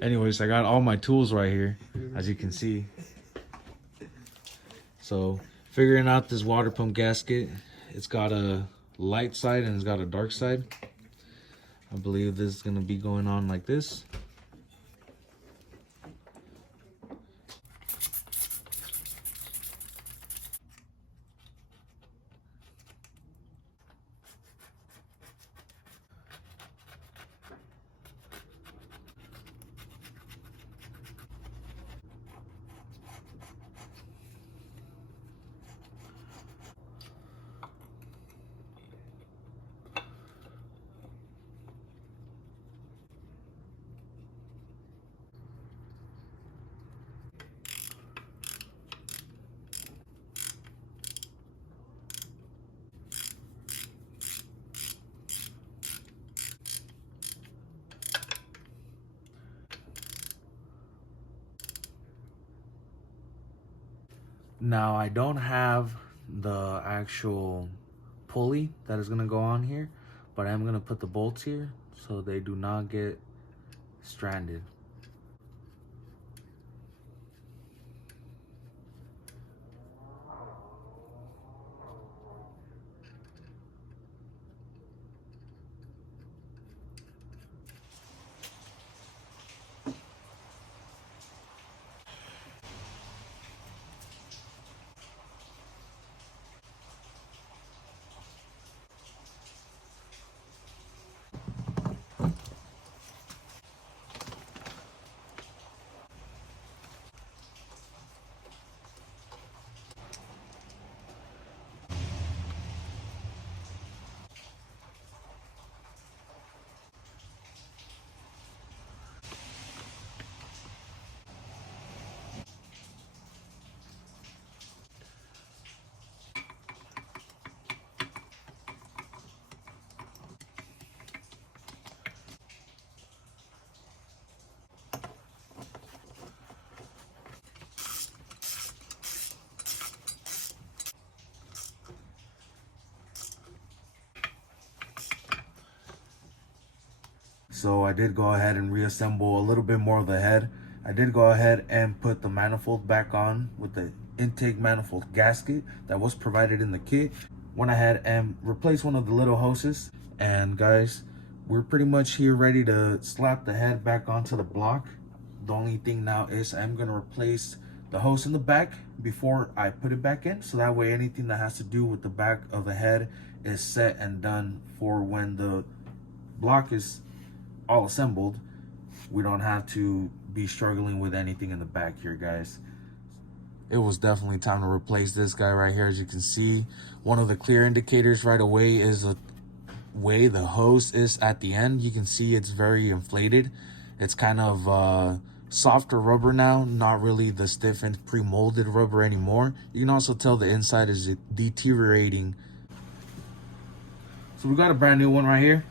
Anyways, I got all my tools right here, as you can see. So, figuring out this water pump gasket, it's got a light side and it's got a dark side. I believe this is going to be going on like this. Now, I don't have the actual pulley that is going to go on here, but I'm going to put the bolts here so they do not get stranded. So I did go ahead and reassemble a little bit more of the head. I did go ahead and put the manifold back on with the intake manifold gasket that was provided in the kit. Went ahead and replaced one of the little hoses. And guys, we're pretty much here ready to slap the head back onto the block. The only thing now is I'm gonna replace the hose in the back before I put it back in, so that way anything that has to do with the back of the head is set and done for when the block is all assembled. We don't have to be struggling with anything in the back here, guys. It was definitely time to replace this guy right here. As you can see, one of the clear indicators right away is the way the hose is at the end. You can see it's very inflated. It's kind of softer rubber now, not really the stiff and pre-molded rubber anymore. You can also tell the inside is deteriorating. So we got a brand new one right here.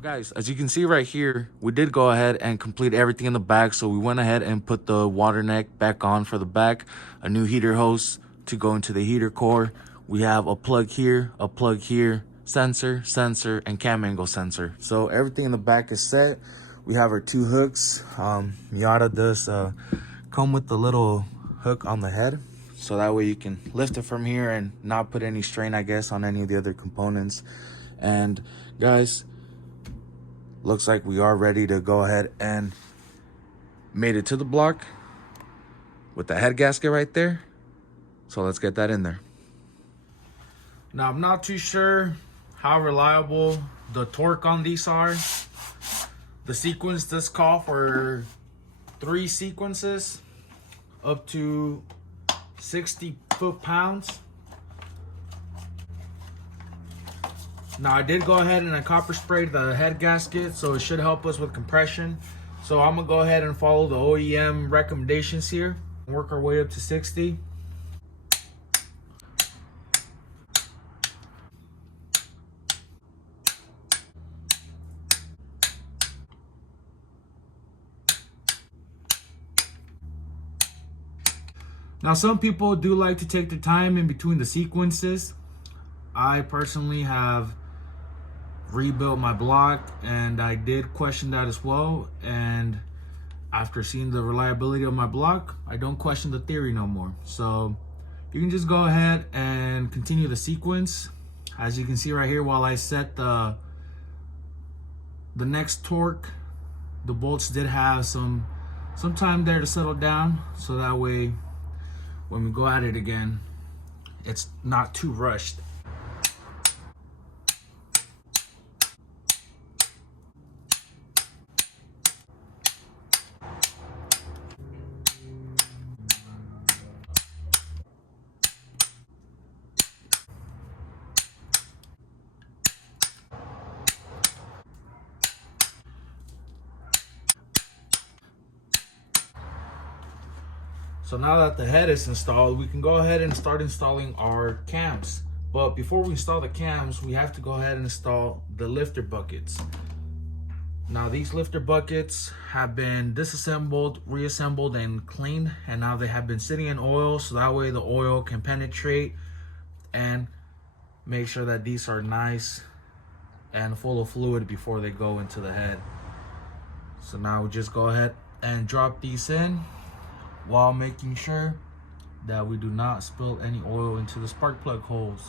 Guys, as you can see right here, we did go ahead and complete everything in the back. So we went ahead and put the water neck back on for the back, a new heater hose to go into the heater core. We have a plug here, sensor, and cam angle sensor. So everything in the back is set. We have our two hooks. Miata does come with the little hook on the head, so that way you can lift it from here and not put any strain, I guess, on any of the other components. And guys, looks like we are ready to go ahead and made it to the block with the head gasket right there. So let's get that in there. Now, I'm not too sure how reliable the torque on these are. The sequence does call for 3 sequences up to 60 foot-pounds. Now, I did go ahead and I copper sprayed the head gasket, so it should help us with compression. So I'm gonna go ahead and follow the OEM recommendations here. Work our way up to 60. Now, some people do like to take their time in between the sequences. I personally have rebuilt my block, and I did question that as well. And after seeing the reliability of my block, I don't question the theory no more. So you can just go ahead and continue the sequence. As you can see right here, while I set the next torque, the bolts did have some time there to settle down, so that way when we go at it again, it's not too rushed. So now that the head is installed, we can go ahead and start installing our cams. But before we install the cams, we have to go ahead and install the lifter buckets. Now these lifter buckets have been disassembled, reassembled, and cleaned, and now they have been sitting in oil, so that way the oil can penetrate and make sure that these are nice and full of fluid before they go into the head. So now we just go ahead and drop these in, while making sure that we do not spill any oil into the spark plug holes.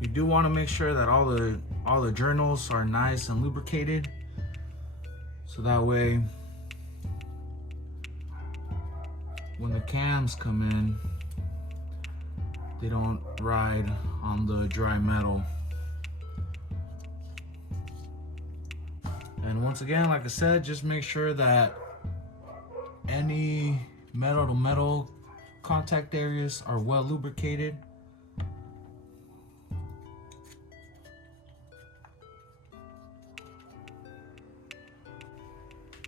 You do want to make sure that all the journals are nice and lubricated, so that way when the cams come in, they don't ride on the dry metal. And once again, like I said, just make sure that any metal to metal contact areas are well lubricated.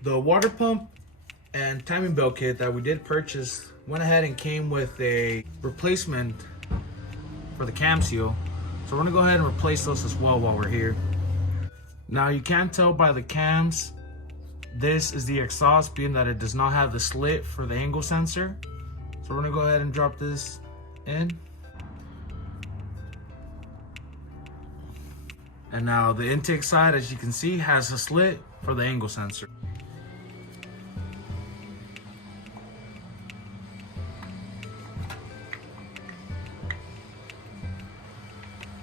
The water pump and timing belt kit that we did purchase went ahead and came with a replacement for the cam seal. So we're gonna go ahead and replace those as well while we're here. Now you can tell by the cams, this is the exhaust, being that it does not have the slit for the angle sensor. So we're gonna go ahead and drop this in. And now the intake side, as you can see, has a slit for the angle sensor.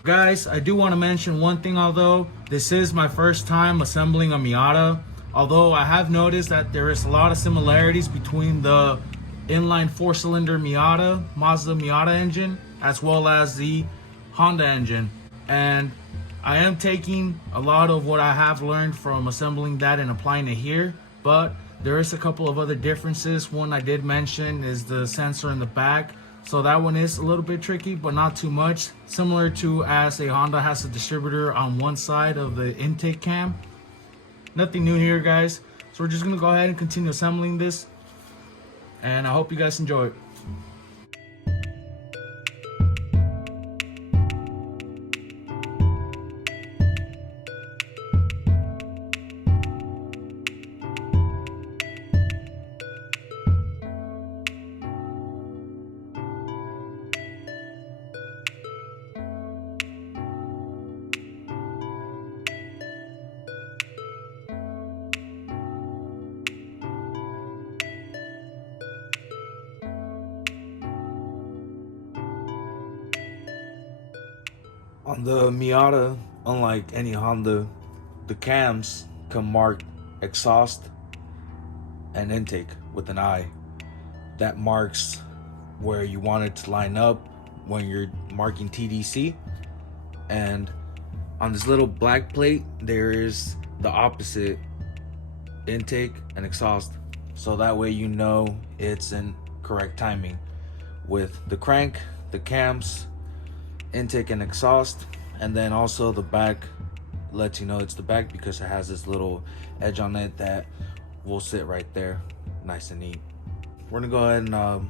Guys, I do want to mention one thing. Although this is my first time assembling a Miata, although I have noticed that there is a lot of similarities between the inline 4-cylinder Mazda Miata engine, as well as the Honda engine. And I am taking a lot of what I have learned from assembling that and applying it here, but there is a couple of other differences. One I did mention is the sensor in the back. So that one is a little bit tricky, but not too much. Similar to as a Honda has a distributor on one side of the intake cam. Nothing new here, guys. So we're just gonna go ahead and continue assembling this. And I hope you guys enjoy it. On the Miata, unlike any Honda, the cams come marked exhaust and intake with an I. That marks where you want it to line up when you're marking TDC. And on this little black plate, there is the opposite, intake and exhaust. So that way you know it's in correct timing. With the crank, the cams, intake and exhaust, and then also the back lets you know it's the back because it has this little edge on it that will sit right there, nice and neat. We're gonna go ahead and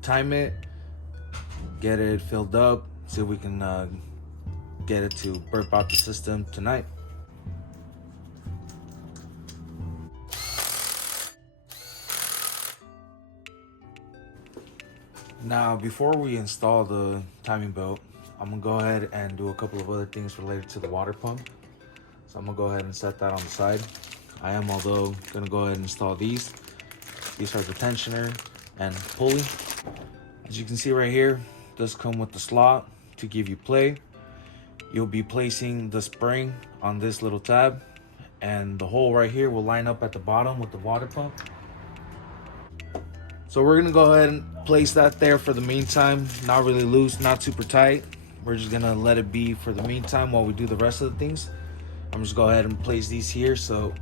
time it, get it filled up, see if we can get it to burp out the system tonight. Now, before we install the timing belt, I'm gonna go ahead and do a couple of other things related to the water pump. So I'm gonna go ahead and set that on the side. I am, although, gonna go ahead and install these. These are the tensioner and pulley. As you can see right here, it does come with the slot to give you play. You'll be placing the spring on this little tab, and the hole right here will line up at the bottom with the water pump. So we're gonna go ahead and place that there for the meantime. Not really loose, not super tight. We're just gonna let it be for the meantime while we do the rest of the things. I'm just go ahead and place these here. So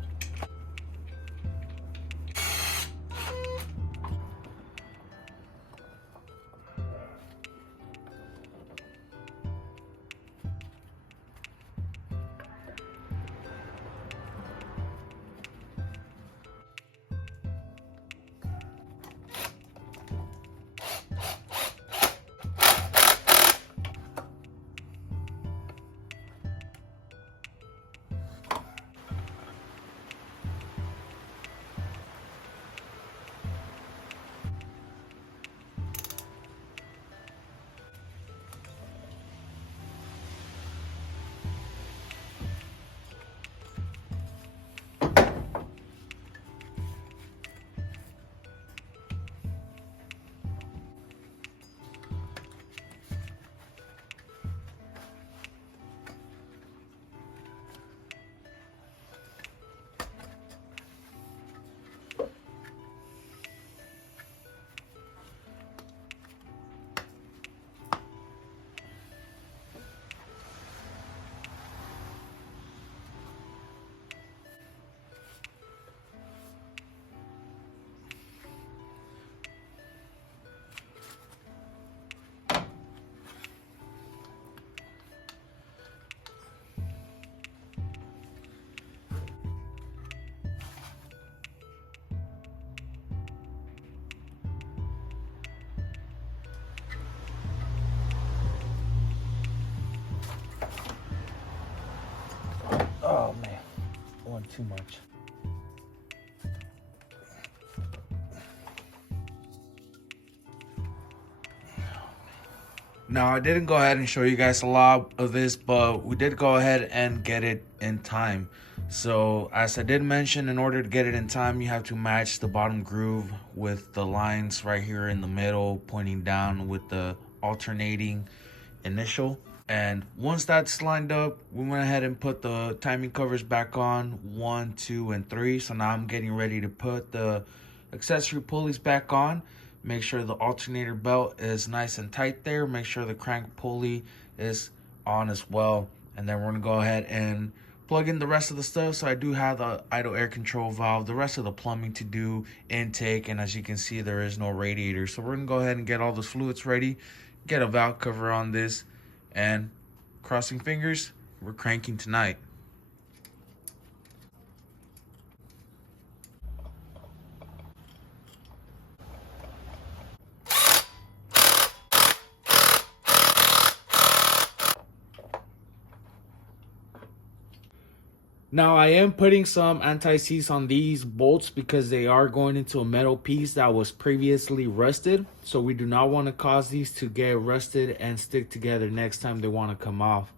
oh man, one too much. Now, I didn't go ahead and show you guys a lot of this, but we did go ahead and get it in time. So as I did mention, in order to get it in time, you have to match the bottom groove with the lines right here in the middle pointing down with the alternating initial. And once that's lined up, we went ahead and put the timing covers back on, 1, 2, and 3. So now I'm getting ready to put the accessory pulleys back on. Make sure the alternator belt is nice and tight there. Make sure the crank pulley is on as well. And then we're gonna go ahead and plug in the rest of the stuff. So I do have the idle air control valve, the rest of the plumbing to do, intake, and as you can see, there is no radiator. So we're gonna go ahead and get all those fluids ready, get a valve cover on this, and crossing fingers, we're cranking tonight. Now I am putting some anti-seize on these bolts because they are going into a metal piece that was previously rusted. So we do not want to cause these to get rusted and stick together next time they want to come off.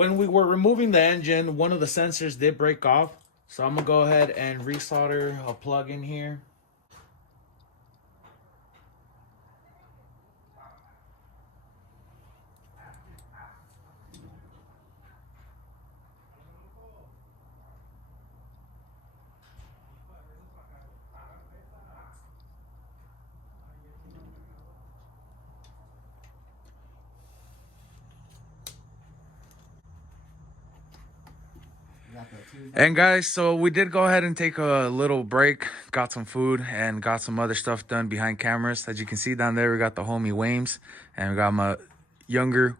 when we were removing the engine, one of the sensors did break off. So I'm gonna go ahead and resolder a plug in here. And guys, so we did go ahead and take a little break, got some food and got some other stuff done behind cameras. As you can see down there, we got the homie Wames and we got my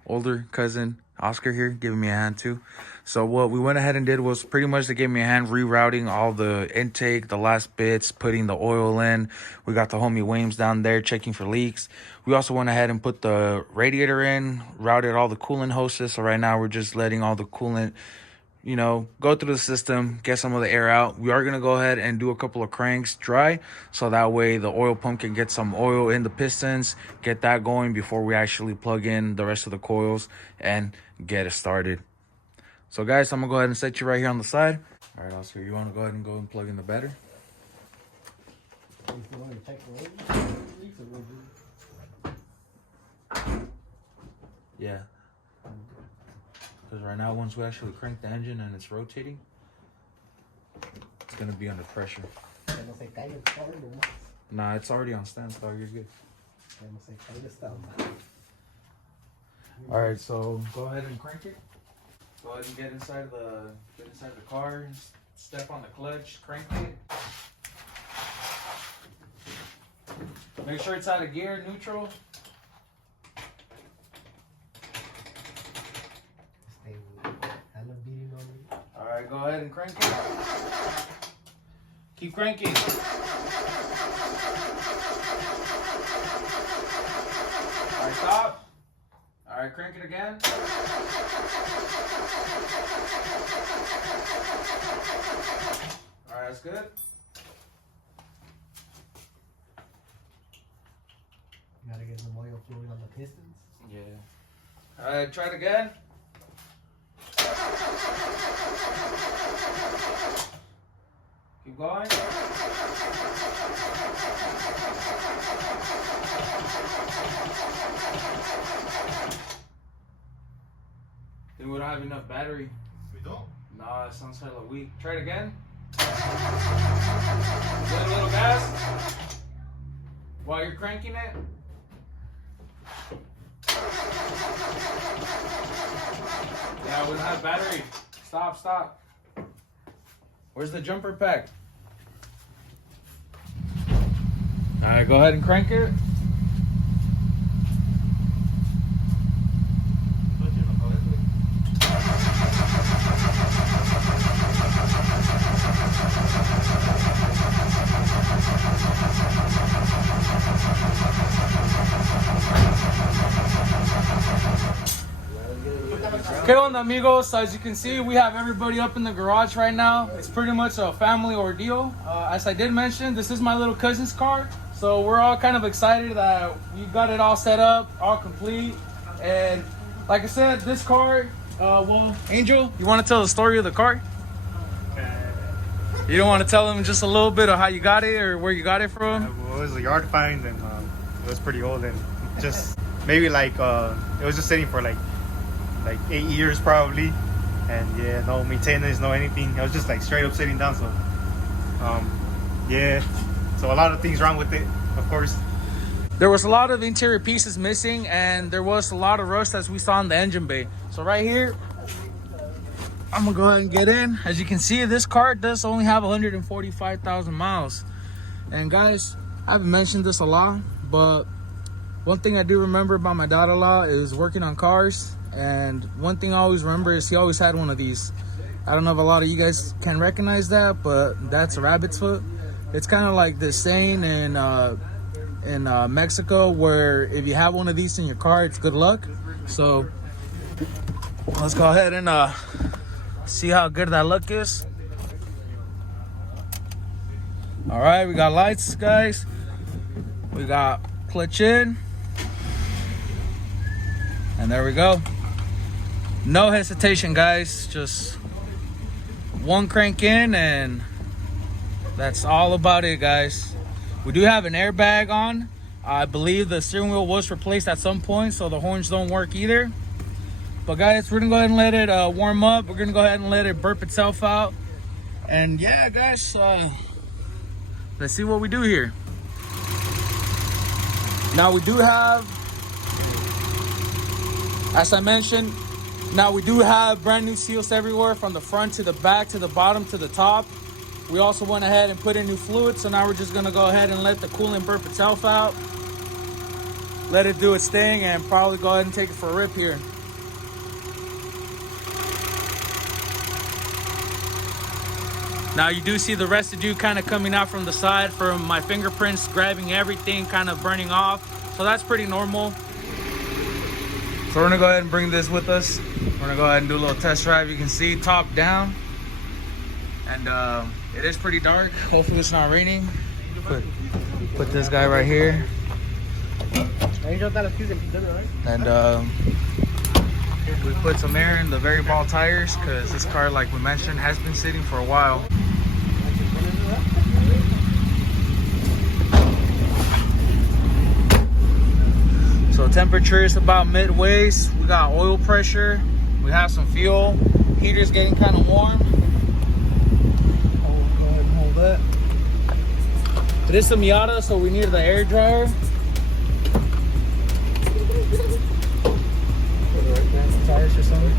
older cousin Oscar here giving me a hand too. So what we went ahead and did was pretty much to give me a hand rerouting all the intake, the last bits, putting the oil in. We got the homie Wames down there checking for leaks. We also went ahead and put the radiator in, routed all the coolant hoses. So right now we're just letting all the coolant, you know, go through the system, get some of the air out. We are going to go ahead and do a couple of cranks dry, so that way the oil pump can get some oil in the pistons, get that going before we actually plug in the rest of the coils and get it started. So guys, I'm going to go ahead and set you right here on the side. All right, Oscar, you want to go ahead and go and plug in the battery? Yeah. Because right now, once we actually crank the engine and it's rotating, it's going to be under pressure. Nah, it's already on standstill. You're good. Alright, so go ahead and crank it. Go ahead and get inside the car, step on the clutch, crank it. Make sure it's out of gear, neutral. Alright, go ahead and crank it. Keep cranking. Alright, stop. Alright, crank it again. Alright, that's good. You gotta get some oil fluid on the pistons. Yeah. Alright, try it again. Keep going. Then we don't have enough battery. We don't? Nah, it sounds hella weak. Try it again. Get a little gas while you're cranking it. Yeah, we don't have battery. Stop. Where's the jumper pack? Alright, go ahead and crank it. Okay, on amigos, so as you can see, we have everybody up in the garage right now. It's pretty much a family ordeal. As I did mention, this is my little cousin's car, so we're all kind of excited that we got it all set up, all complete. And like I said, this car, well, Angel, you want to tell the story of the car? You don't want to tell them just a little bit of how you got it or where you got it from? Well, it was a yard find, and it was pretty old, and just maybe like it was just sitting for like 8 years probably, and yeah, no maintenance, no anything. I was just like straight up sitting down. So yeah, so a lot of things wrong with it, of course. There was a lot of interior pieces missing, and there was a lot of rust as we saw in the engine bay. So right here, I'm gonna go ahead and get in. As you can see, this car does only have 145,000 miles. And guys, I haven't mentioned this a lot, but one thing I do remember about my dad-in-law is working on cars. And one thing I always remember is he always had one of these. I don't know if a lot of you guys can recognize that, but that's a rabbit's foot. It's kind of like this saying in Mexico, where if you have one of these in your car, it's good luck. So let's go ahead and see how good that luck is. All right, we got lights, guys. We got clutch in, and there we go. No hesitation, guys. Just one crank in and that's all about it, guys. We do have an airbag on. I believe the steering wheel was replaced at some point, so the horns don't work either. But guys, we're gonna go ahead and let it warm up. We're gonna go ahead and let it burp itself out. And yeah, guys, let's see what we do here. Now we do have, as I mentioned, now we do have brand new seals everywhere, from the front to the back to the bottom to the top. We also went ahead and put in new fluid, so now we're just gonna go ahead and let the coolant burp itself out. Let it do its thing and probably go ahead and take it for a rip here. Now you do see the residue kind of coming out from the side from my fingerprints grabbing everything, kind of burning off. So that's pretty normal. So we're gonna go ahead and bring this with us. We're gonna go ahead and do a little test drive. You can see top down. And it is pretty dark. Hopefully it's not raining. Put this guy right here. And we put some air in the very ball tires because this car, like we mentioned, has been sitting for a while. So temperature is about midways. We got oil pressure. We have some fuel. Heater's getting kind of warm. I'll go ahead and hold that. It is a Miata, so we need the air dryer. Tires or something.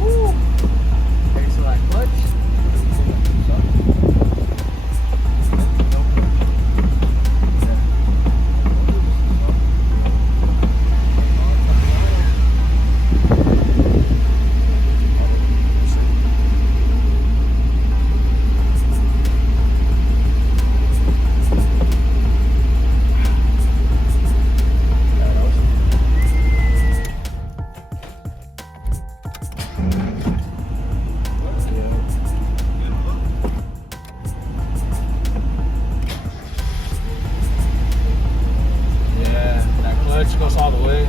Woo. Okay, so that clutch. Goes all the way.